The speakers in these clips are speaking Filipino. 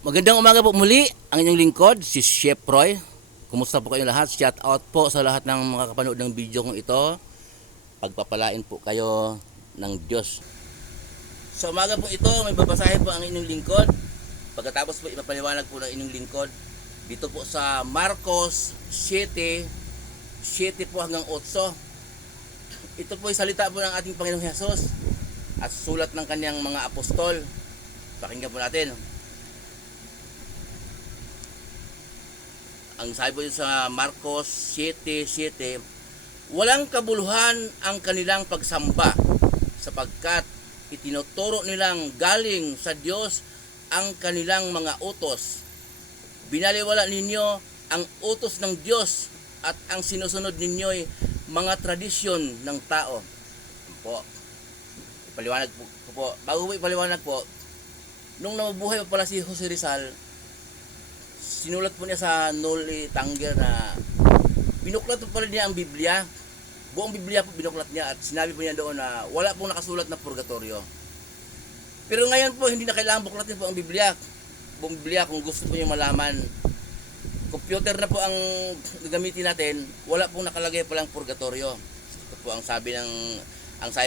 Magandang umaga po muli, ang inyong lingkod, si Chef Roy. Kumusta po kayong lahat? Shout out po sa lahat ng mga kapanood ng video kong ito. Pagpapalain po kayo ng Diyos. Sa umaga po ito, may babasahin po ang inyong lingkod. Pagkatapos po, ipapaliwanag po ng inyong lingkod. Dito po sa Marcos 7, 7 po hanggang 8. Ito po ay salita po ng ating Panginoong Hesus at sulat ng kanyang mga apostol. Pakinggan po natin. Ang sabi po sa Marcos 7:7, walang kabuluhan ang kanilang pagsamba sapagkat itinuturo nilang galing sa Diyos ang kanilang mga utos. Binaliwala ninyo ang utos ng Diyos at ang sinusunod ninyo'y mga tradisyon ng tao. Po. Ipaliwanag po. Bago po ipaliwanag po, nung nabubuhay pa pala si Jose Rizal, sinulat po niya sa Noli Tangger na binuklat po pala niya ang Biblia. Buong Biblia po binuklat niya at sinabi po niya doon na wala pong nakasulat na purgatorio. Pero ngayon po hindi na kailangan buklatin po ang Biblia. Buong Biblia kung gusto po niyo malaman. Computer na po ang gagamitin natin, wala pong nakalagay palang purgatorio. Ito po ang sabi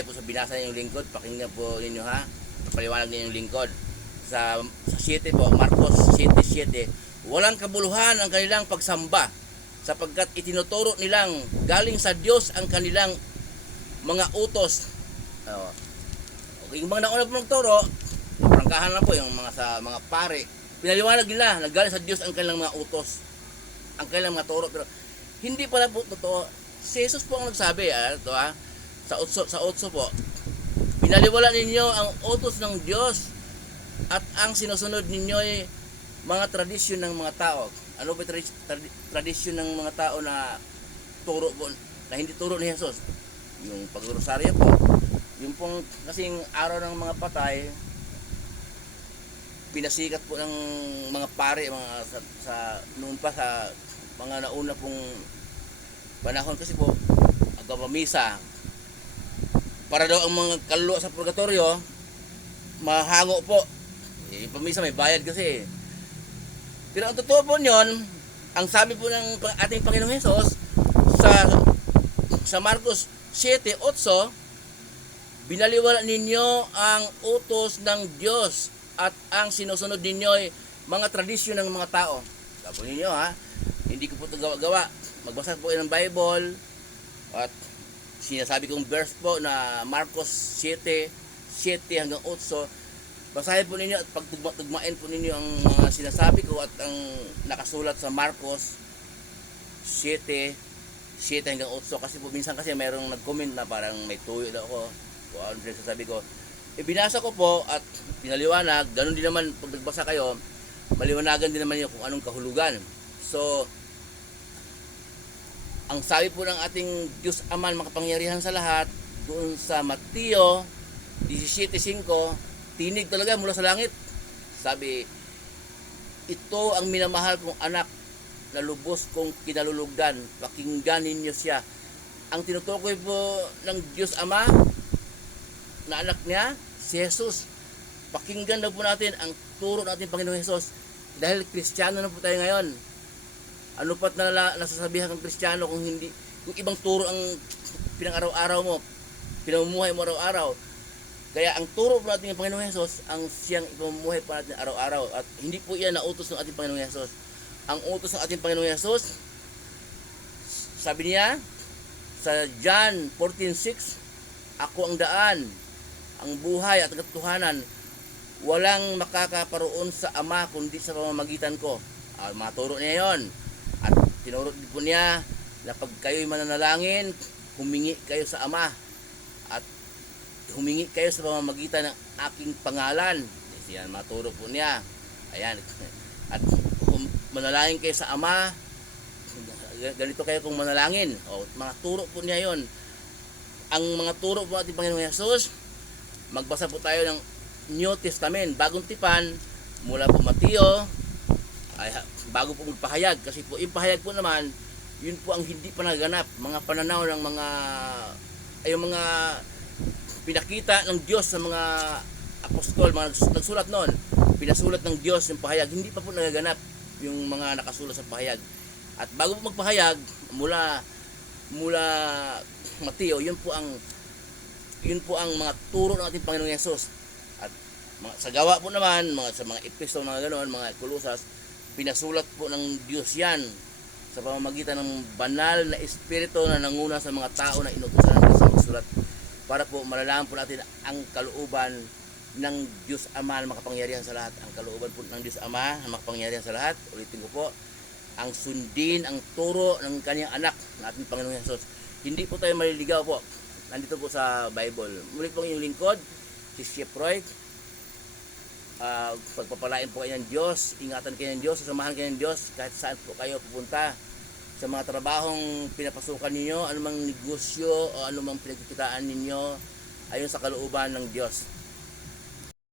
po sa binasa niyo lingkod, pakinggan po ninyo ha. Paliwanag niyo yung lingkod. Sa 7 po, Marcos 7:7. Walang kabuluhan ang kanilang pagsamba sapagkat itinuturo nilang galing sa Diyos ang kanilang mga utos. Okay, yung mga nauna po nagturo, prangkahan na po yung mga sa mga pare. Pinaliwanag nila na galing sa Diyos ang kanilang mga utos, ang kanilang mga turo. Pero hindi pala po totoo. Si Jesus po ang nagsabi, sa 8 po, pinaliwala ninyo ang utos ng Diyos at ang sinusunod ninyo ay mga tradisyon ng mga tao. Ano ba tradisyon ng mga tao na turo po, na hindi turo ni Jesus? Yung pagrosaryo po. Yung pong kasing araw ng mga patay, pinasikat po ng mga pare, sa noon pa sa mga nauna pong panahon kasi po, agapamisa. Para daw ang mga kaluluwa sa purgatorio, mahango po. Pamisa may bayad kasi. Pero ang totoo po nyon, ang sabi po ng ating Panginoong Hesus sa Marcos 7:8, binaliwala ninyo ang utos ng Diyos at ang sinusunod ninyo ay mga tradisyon ng mga tao. Sabi po ninyo hindi ko po ito gawa-gawa. Magbasa po ng Bible at sinasabi kong verse po na Marcos 7:7 hanggang 8. Basahin po ninyo at pagtugma-tugmain po ninyo ang mga sinasabi ko at ang nakasulat sa Marcos 7:7 hanggang 8. Kasi po minsan kasi mayroong nag-comment na parang may tuyo daw ako. Kung ano din sasabi ko. Binasa ko po at pinaliwanag. Ganun din naman pag nagbasa kayo, maliwanagan din naman niyo kung anong kahulugan. So, ang sabi po ng ating Diyos Ama makapangyarihan sa lahat, doon sa Mateo 17:5, tinig talaga mula sa langit. Sabi, ito ang minamahal kong anak na lubos kong kinalulugdan. Pakinggan ninyo siya. Ang tinutukoy po ng Diyos Ama na anak niya, si Jesus. Pakinggan daw po natin ang turo natin Panginoong Hesus. Dahil Kristiyano na po tayo ngayon. Ano pat na nasasabihan ng Kristiyano kung ibang turo ang pinang-araw-araw mo, pinamumuhay mo araw-araw. Kaya ang turo po natin ng Panginoong Hesus, ang siyang ipamumuhay po natin araw-araw. At hindi po yan na utos ng ating Panginoong Hesus. Ang utos ng ating Panginoong Hesus, sabi niya sa John 14:6, ako ang daan, ang buhay at ang katotohanan. Walang makakaparoon sa Ama kundi sa pamamagitan ko. Maturo niya yon. At tinuro din po niya na pag kayo'y mananalangin, humingi kayo sa Ama. At humingi kayo sa pamamagitan ng aking pangalan. Yan, maturo po niya. Ayan. At kung manalangin kayo sa Ama, ganito kayo kung manalangin. Mga turo po niya yon. Ang mga turo po ating Panginoong Hesus, magbasa po tayo ng New Testament, bagong tipan, mula po Mateo, bago po magpahayag. Kasi po, yung pahayag po naman, yun po ang hindi pa naganap. Mga pananaw ng mga pinakita ng Diyos sa mga apostol, mga nagsulat noon. pinasulat ng Diyos yung pahayag, hindi pa po nagaganap yung mga nakasulat sa pahayag. At bago po magpahayag mula Mateo, yun po ang mga turo ng ating Panginoong Yesus. At sa gawa po naman, sa mga episode, mga ganoon, mga Kolosas, pinasulat po ng Diyos yan sa pamamagitan ng banal na espiritu na nanguna sa mga tao na inutusan ng Diyos sa magsulat, para po malalaman po natin ang kalooban ng Diyos Ama na makapangyarihan sa lahat. Ang kalooban po ng Diyos Ama na makapangyarihan sa lahat, ulitin ko po, ang sundin, ang turo ng kanyang anak na ating Panginoong Yesus. Hindi po tayo maliligaw po. Nandito po sa Bible. Muli po yung lingkod, si Chef Roy. Pagpapalain po kayo ng Diyos, ingatan kayo ng Diyos, sasamahan kayo ng Diyos kahit saan po kayo pupunta, sa mga trabahong pinapasukan ninyo, anumang negosyo o anumang pinagkikitaan ninyo, ayon sa kalooban ng Diyos.